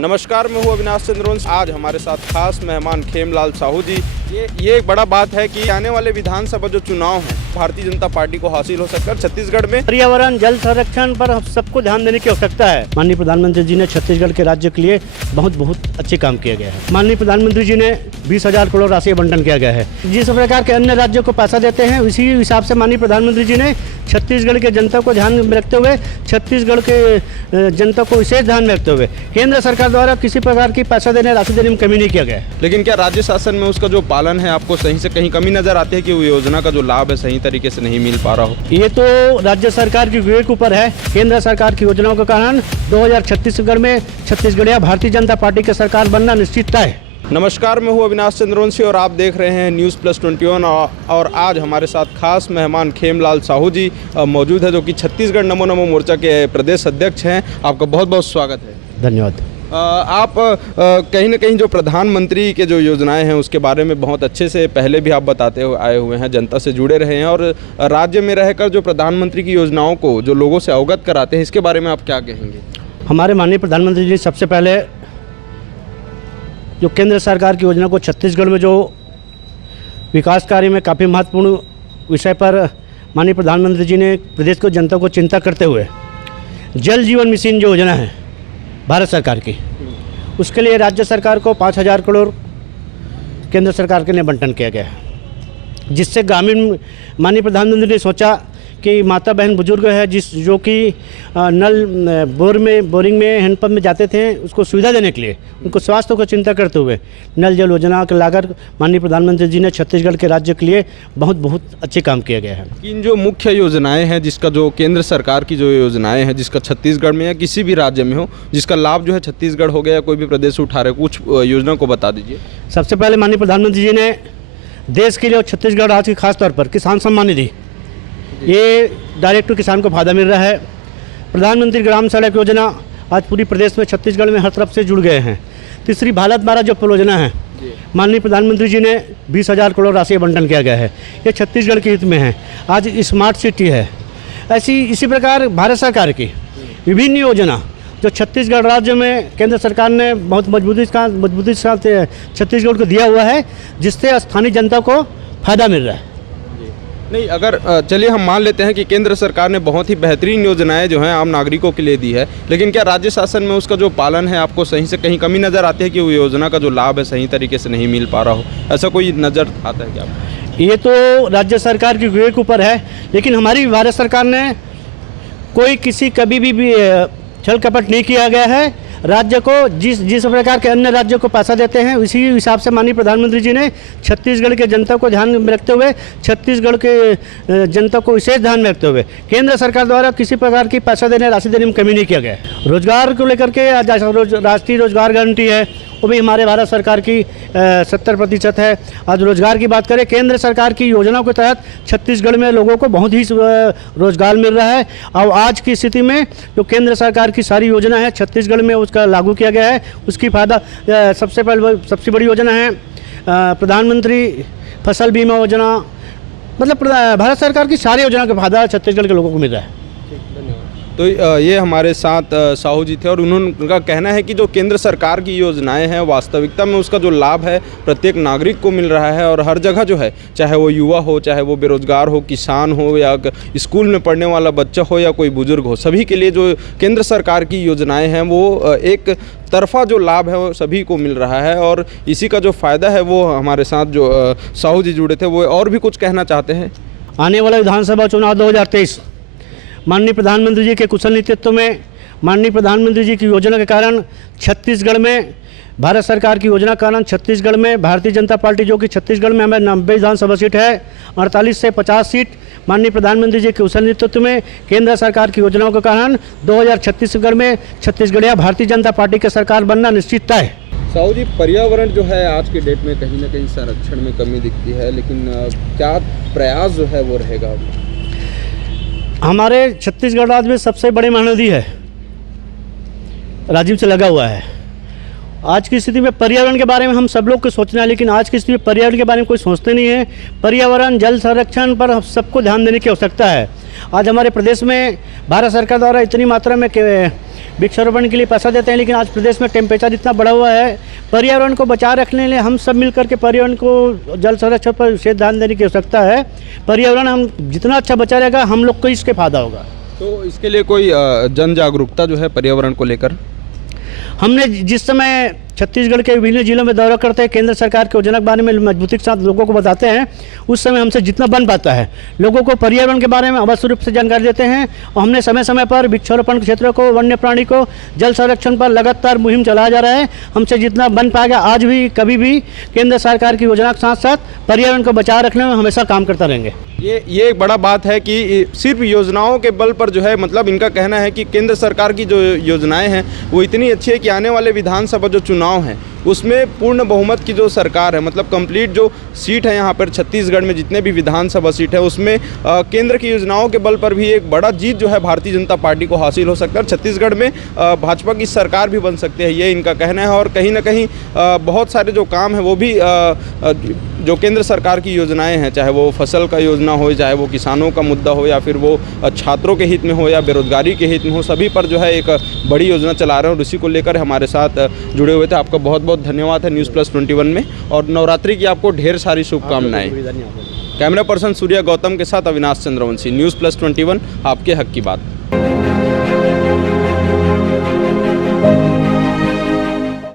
नमस्कार, मैं हूँ अविनाश चंद्रोंस। आज हमारे साथ खास मेहमान खेमलाल साहू जी। ये एक बड़ा बात है कि आने वाले विधानसभा जो चुनाव हैं भारतीय जनता पार्टी को हासिल हो सकता है छत्तीसगढ़ में। पर्यावरण जल संरक्षण पर हम सबको ध्यान देने की आवश्यकता है। माननीय प्रधानमंत्री जी ने छत्तीसगढ़ के राज्य के लिए बहुत अच्छे काम किया गया है। माननीय प्रधानमंत्री जी ने 20,000 करोड़ राशि आवंटन किया गया है। जिस प्रकार के अन्य राज्यों को पैसा देते हैं उसी हिसाब से माननीय प्रधानमंत्री जी ने छत्तीसगढ़ के जनता को ध्यान में रखते हुए, छत्तीसगढ़ के जनता को विशेष ध्यान में रखते हुए केंद्र सरकार द्वारा किसी प्रकार की पैसा देने राशि देने में कमी नहीं किया गया। लेकिन क्या राज्य शासन में उसका जो पालन है आपको सही से कहीं कमी नजर आती है कि वो योजना का जो लाभ है सही तरीके से नहीं मिल पा रहा हो? ये तो राज्य सरकार की विवेक ऊपर है। केंद्र सरकार की योजनाओं के कारण 2036 में छत्तीसगढ़ भारतीय जनता पार्टी की सरकार बनना निश्चित है। नमस्कार, मैं हूँ अविनाश चंद्रोंसी और आप देख रहे हैं News+21 और आज हमारे साथ खास मेहमान खेमलाल साहू जी मौजूद है, जो कि छत्तीसगढ़ नमो नमो मोर्चा के प्रदेश अध्यक्ष हैं। आपका बहुत बहुत स्वागत है। धन्यवाद। आप कहीं ना कहीं जो प्रधानमंत्री के जो योजनाएं हैं उसके बारे में बहुत अच्छे से पहले भी आप बताते हुए आए हुए हैं, जनता से जुड़े रहे हैं और राज्य में रहकर जो प्रधानमंत्री की योजनाओं को जो लोगों से अवगत कराते हैं, इसके बारे में आप क्या कहेंगे? हमारे माननीय प्रधानमंत्री जी सबसे पहले जो केंद्र सरकार की योजना को छत्तीसगढ़ में जो विकास कार्य में काफ़ी महत्वपूर्ण विषय पर माननीय प्रधानमंत्री जी ने प्रदेश को जनता को चिंता करते हुए जल जीवन मिशन जो योजना है भारत सरकार की, उसके लिए राज्य सरकार को 5,000 करोड़ केंद्र सरकार के लिए आवंटन किया गया है। जिससे ग्रामीण माननीय प्रधानमंत्री ने सोचा कि माता बहन बुजुर्ग है जो कि नल बोरिंग में हैंडपम्प में जाते थे, उसको सुविधा देने के लिए उनको स्वास्थ्य को चिंता करते हुए नल जल योजना के लाकर माननीय प्रधानमंत्री जी ने छत्तीसगढ़ के राज्य के लिए बहुत अच्छे काम किया गया है। इन जो मुख्य योजनाएं हैं, जिसका जो केंद्र सरकार की जो योजनाएं हैं, जिसका छत्तीसगढ़ में या किसी भी राज्य में हो, जिसका लाभ जो है छत्तीसगढ़ हो गया या कोई भी प्रदेश उठा रहे, कुछ योजना को बता दीजिए। सबसे पहले माननीय प्रधानमंत्री जी ने देश के लिए और छत्तीसगढ़ राज्य की खास तौर पर किसान सम्मान निधि, ये डायरेक्ट किसान को फायदा मिल रहा है। प्रधानमंत्री ग्राम सड़क योजना आज पूरी प्रदेश में छत्तीसगढ़ में हर तरफ से जुड़ गए हैं। तीसरी भारत 12 जो परियोजना है, माननीय प्रधानमंत्री जी ने 20,000 करोड़ राशि आवंटन किया गया है। ये छत्तीसगढ़ के हित में है। आज स्मार्ट सिटी है। इसी प्रकार भारत सरकार की विभिन्न योजना जो छत्तीसगढ़ राज्य में केंद्र सरकार ने बहुत मजबूती के साथ छत्तीसगढ़ को दिया हुआ है, जिससे स्थानीय जनता को फायदा मिल रहा है। नहीं, अगर चलिए हम मान लेते हैं कि केंद्र सरकार ने बहुत ही बेहतरीन योजनाएं जो हैं आम नागरिकों के लिए दी है, लेकिन क्या राज्य शासन में उसका जो पालन है आपको सही से कहीं कमी नज़र आती है कि वो योजना का जो लाभ है सही तरीके से नहीं मिल पा रहा हो? ऐसा कोई नज़र आता है क्या? ये तो राज्य सरकार की विवेक ऊपर है, लेकिन हमारी भारत सरकार ने कोई कभी भी छल कपट नहीं किया गया है। राज्य को जिस प्रकार के अन्य राज्यों को पैसा देते हैं उसी हिसाब से माननीय प्रधानमंत्री जी ने छत्तीसगढ़ के जनता को ध्यान में रखते हुए, छत्तीसगढ़ के जनता को विशेष ध्यान में रखते हुए केंद्र सरकार द्वारा किसी प्रकार की पैसा देने राशि देने में कमी नहीं किया गया। रोजगार को लेकर के राष्ट्रीय रोजगार गारंटी है, वो भी हमारे भारत सरकार की 70% है। आज रोजगार की बात करें, केंद्र सरकार की योजनाओं के तहत छत्तीसगढ़ में लोगों को बहुत ही रोजगार मिल रहा है। और आज की स्थिति में जो केंद्र सरकार की सारी योजना है छत्तीसगढ़ में उसका लागू किया गया है। उसकी फायदा सबसे बड़ी योजना है प्रधानमंत्री फसल बीमा योजना। मतलब भारत सरकार की सारी योजना का फायदा छत्तीसगढ़ के लोगों को मिल रहा है। तो ये हमारे साथ साहू जी थे और उनका कहना है कि जो केंद्र सरकार की योजनाएं हैं वास्तविकता में उसका जो लाभ है प्रत्येक नागरिक को मिल रहा है और हर जगह जो है, चाहे वो युवा हो, चाहे वो बेरोजगार हो, किसान हो या स्कूल में पढ़ने वाला बच्चा हो या कोई बुजुर्ग हो, सभी के लिए जो केंद्र सरकार की योजनाएं हैं वो एक तरफा जो लाभ है वो सभी को मिल रहा है। और इसी का जो फ़ायदा है वो हमारे साथ जो साहू जी जुड़े थे वो और भी कुछ कहना चाहते हैं। आने वाला विधानसभा चुनाव 2023 माननीय प्रधानमंत्री जी के कुशल नेतृत्व में, माननीय प्रधानमंत्री जी की योजना के कारण छत्तीसगढ़ में भारत सरकार की योजना के कारण छत्तीसगढ़ में भारतीय जनता पार्टी, जो कि छत्तीसगढ़ में हमें 90 विधानसभा सीट है, 48 से 50 सीट माननीय प्रधानमंत्री जी के कुशल नेतृत्व में केंद्र सरकार की योजनाओं के कारण 2036 में छत्तीसगढ़ भारतीय जनता पार्टी की सरकार बनना निश्चित है। साहू जी, पर्यावरण जो है आज के डेट में कहीं ना कहीं संरक्षण में कमी दिखती है, लेकिन क्या प्रयास जो है वो रहेगा? हमारे छत्तीसगढ़ राज्य में सबसे बड़ी महानदी है, राजीव से लगा हुआ है। आज की स्थिति में पर्यावरण के बारे में हम सब लोग को सोचना है, लेकिन आज की स्थिति में पर्यावरण के बारे में कोई सोचते नहीं है। पर्यावरण जल संरक्षण पर हम सबको ध्यान देने की आवश्यकता है। आज हमारे प्रदेश में भारत सरकार द्वारा इतनी मात्रा में वृक्षारोपण के लिए पैसा देते हैं, लेकिन आज प्रदेश में टेम्परेचर इतना बढ़ा हुआ है, पर्यावरण को बचाए रखने के लिए हम सब मिलकर के पर्यावरण को जल संरक्षण पर विशेष ध्यान देने की आवश्यकता है। पर्यावरण हम जितना अच्छा बचा रहेगा हम लोग को इसके फायदा होगा। तो इसके लिए कोई जन जागरूकता जो है पर्यावरण को लेकर? हमने जिस समय छत्तीसगढ़ के विभिन्न जिलों में दौरा करते हैं, केंद्र सरकार के योजना के बारे में मजबूती के साथ लोगों को बताते हैं, उस समय हमसे जितना बन पाता है लोगों को पर्यावरण के बारे में अवश्य रूप से जानकारी देते हैं। और हमने समय समय पर वृक्षारोपण क्षेत्रों को, वन्य प्राणी को, जल संरक्षण पर लगातार मुहिम चलाया जा रहा है। हमसे जितना बन पाएगा आज भी कभी भी केंद्र सरकार की योजना के साथ साथ पर्यावरण को बचाए रखने में हमेशा काम करता रहेंगे। ये एक बड़ा बात है कि सिर्फ योजनाओं के बल पर जो है, मतलब इनका कहना है कि केंद्र सरकार की जो योजनाएं हैं वो इतनी अच्छी है कि आने वाले विधानसभा जो चुनाव हैं उसमें पूर्ण बहुमत की जो सरकार है, मतलब कंप्लीट जो सीट है यहाँ पर छत्तीसगढ़ में जितने भी विधानसभा सीट है उसमें केंद्र की योजनाओं के बल पर भी एक बड़ा जीत जो है भारतीय जनता पार्टी को हासिल हो सकता है। छत्तीसगढ़ में भाजपा की सरकार भी बन सकती है, ये इनका कहना है। और कहीं ना कहीं बहुत सारे जो काम है वो भी जो केंद्र सरकार की योजनाएं हैं, चाहे वो फसल का योजना हो, चाहे वो किसानों का मुद्दा हो, या फिर वो छात्रों के हित में हो या बेरोजगारी के हित में हो, सभी पर जो है एक बड़ी योजना चला रहे हैं। और इसी को लेकर हमारे साथ जुड़े हुए थे। आपका बहुत बहुत धन्यवाद है न्यूज़+21 में, और नवरात्रि की आपको ढेर सारी शुभकामनाएं। कैमरा पर्सन सूर्या गौतम के साथ अविनाश चंद्रवंशी, न्यूज़+21, आपके हक की बात।